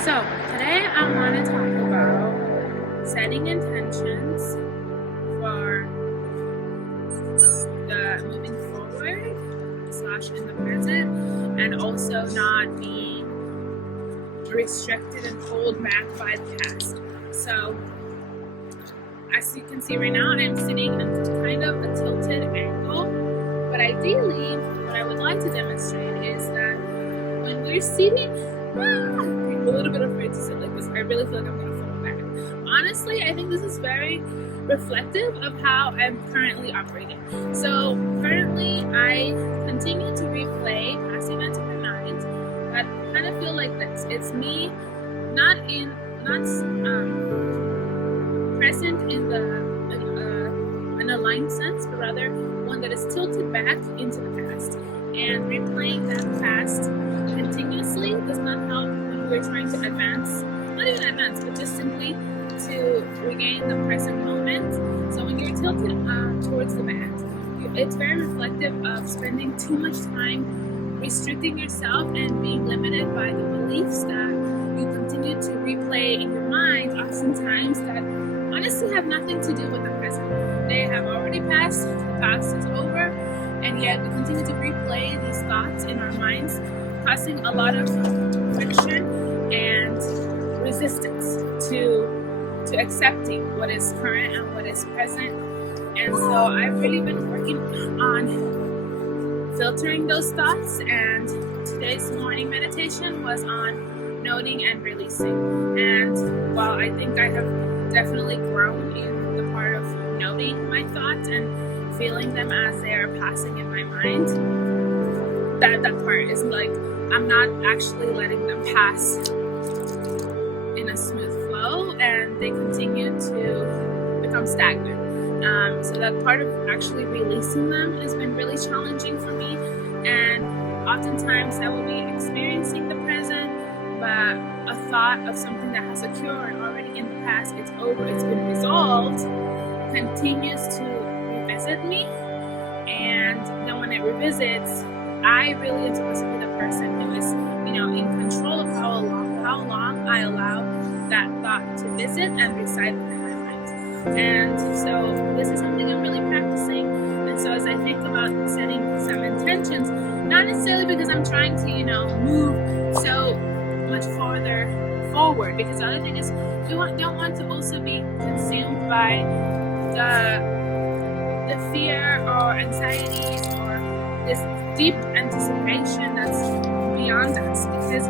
So, today I want to talk about setting intentions for the moving forward slash in the present, and also not being restricted and pulled back by the past. So, as you can see right now, I'm sitting in kind of a tilted angle, but ideally, what I would like to demonstrate is that when we're sitting, I'm a little bit afraid to sit like this. I really feel like I'm going to fall back. Honestly, I think this is very reflective of how I'm currently operating. So currently, I continue to replay past events in my mind that kind of feel like this. It's me not present in an aligned sense, but rather one that is tilted back into the past. And replaying that past continuously does not help when we're trying to advance, not even advance, but just simply to regain the present moment. So when you're tilted towards the back, it's very reflective of spending too much time restricting yourself and being limited by the beliefs that you continue to replay in your mind, oftentimes that honestly have nothing to do with the present. They have already passed, the past is over, and yet we continue to replay these thoughts in our minds, causing a lot of friction and resistance to accepting what is current and what is present. And so I've really been working on filtering those thoughts, and today's morning meditation was on noting and releasing. And while I think I have definitely grown in the part of noting my thoughts and feeling them as they are passing in my mind, that part is like I'm not actually letting them pass in a smooth flow, and they continue to become stagnant. So that part of actually releasing them has been really challenging for me, and oftentimes I will be experiencing the present, but a thought of something that has occurred already in the past, it's over, it's been resolved, continues to revisit me. And then when it revisits, I really am supposed to be the person who is, in control of how long I allow that thought to visit and reside within my mind. And so this is something I'm really practicing. And so as I think about setting some intentions, not necessarily because I'm trying to, move so much farther forward, because the other thing is don't want to also be consumed by the fear or anxieties or this deep anticipation that's beyond us. Because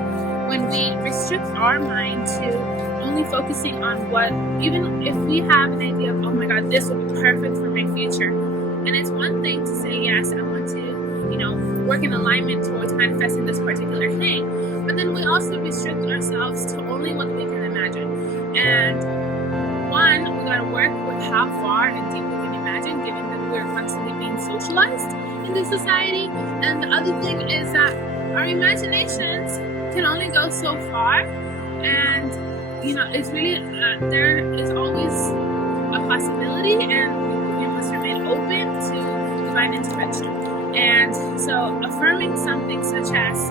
when we restrict our mind to only focusing on what, even if we have an idea of, oh my god, this would be perfect for my future, and it's one thing to say, yes, I want to work in alignment towards manifesting this particular thing, but then we also restrict ourselves to only what we can imagine. And one, we gotta work with how far and deep we can imagine, given that we're constantly being socialized in this society. And the other thing is that our imaginations can only go so far, and it's really there is always a possibility, and we must remain open to divine intervention. And so affirming something such as,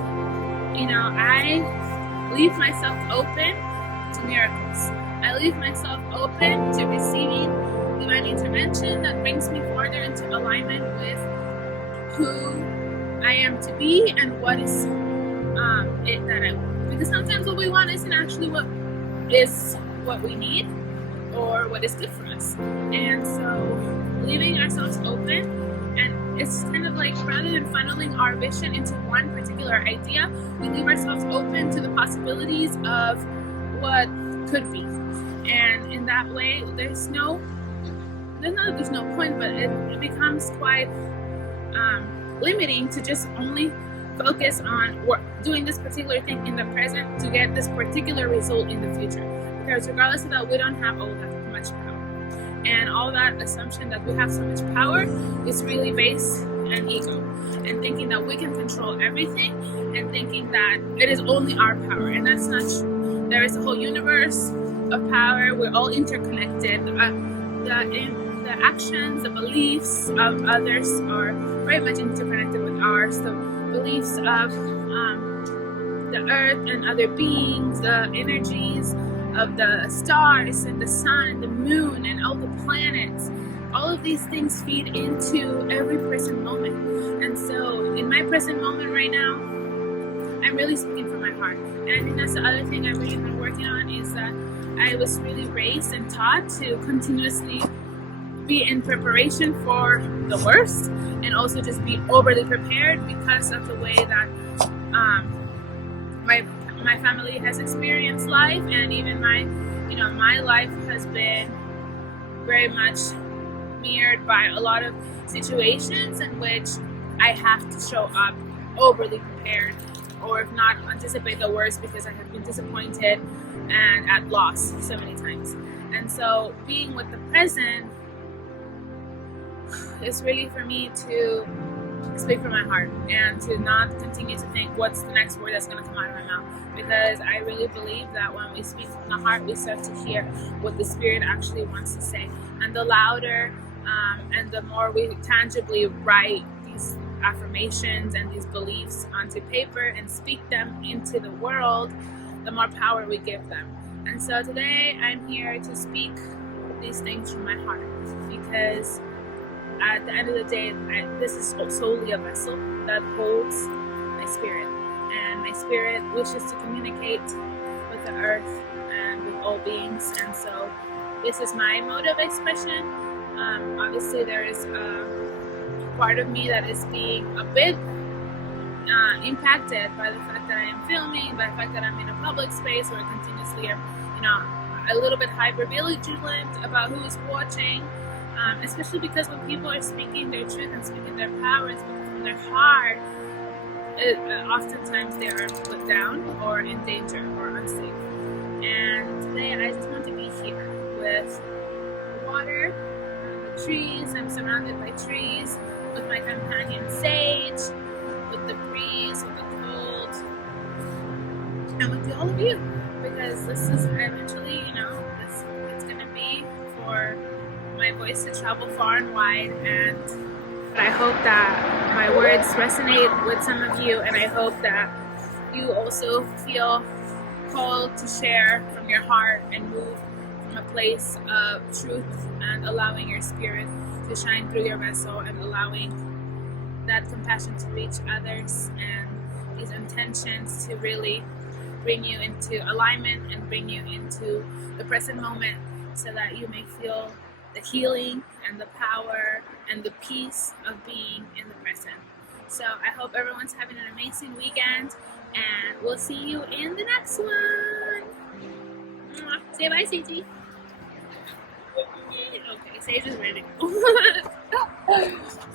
I leave myself open to miracles. I leave myself open to receiving divine intervention that brings me further into alignment with who I am to be and what is it that I want. Because sometimes what we want isn't actually what we need or what is good for us. And so leaving ourselves open, and it's kind of like, rather than funneling our vision into one particular idea, we leave ourselves open to the possibilities of what could be. And in that way, there's no point, but it becomes quite limiting to just only focus on doing this particular thing in the present to get this particular result in the future. Because regardless of that, we don't have all that much power. And all that assumption that we have so much power is really based on ego, and thinking that we can control everything, and thinking that it is only our power, and that's not true. There is a whole universe of power. We're all interconnected. The actions, the beliefs of others are very much interconnected with ours. The beliefs of the earth and other beings, the energies of the stars and the sun, the moon, and all the planets. All of these things feed into every present moment. And so in my present moment right now, I'm really speaking from my heart. And I think that's the other thing I've really been working on, is that I was really raised and taught to continuously be in preparation for the worst, and also just be overly prepared because of the way that my family has experienced life, and even my life has been very much mirrored by a lot of situations in which I have to show up overly prepared, or if not, anticipate the worst because I have been disappointed and at loss so many times. And so being with the present is really for me to speak from my heart, and to not continue to think what's the next word that's going to come out of my mouth, because I really believe that when we speak from the heart, we start to hear what the Spirit actually wants to say. And the louder and the more we tangibly write these affirmations and these beliefs onto paper and speak them into the world, the more power we give them. And so today I'm here to speak these things from my heart, because at the end of the day, this is solely a vessel that holds my spirit, and my spirit wishes to communicate with the earth and with all beings. And so this is my mode of expression. Obviously there is a part of me that is being a bit impacted by the fact that I am filming, by the fact that I'm in a public space where I continuously am, a little bit hyper vigilant about who is watching. Especially because when people are speaking their truth and speaking their power and speaking from their heart, oftentimes they are put down or in danger or unsafe. And today I just want to be here with water, the trees. I'm surrounded by trees, with my companion Sage, with the breeze, with the cold, and with all of you. Because this is eventually, it's going to be for my voice to travel far and wide, and I hope that my words resonate with some of you, and I hope that you also feel called to share from your heart and move from a place of truth, and allowing your spirit to shine through your vessel, and allowing that compassion to reach others, and these intentions to really bring you into alignment and bring you into the present moment, so that you may feel the healing and the power and the peace of being in the present. So I hope everyone's having an amazing weekend, and we'll see you in the next one. Say bye, Sage. Okay, Sage is ready to go.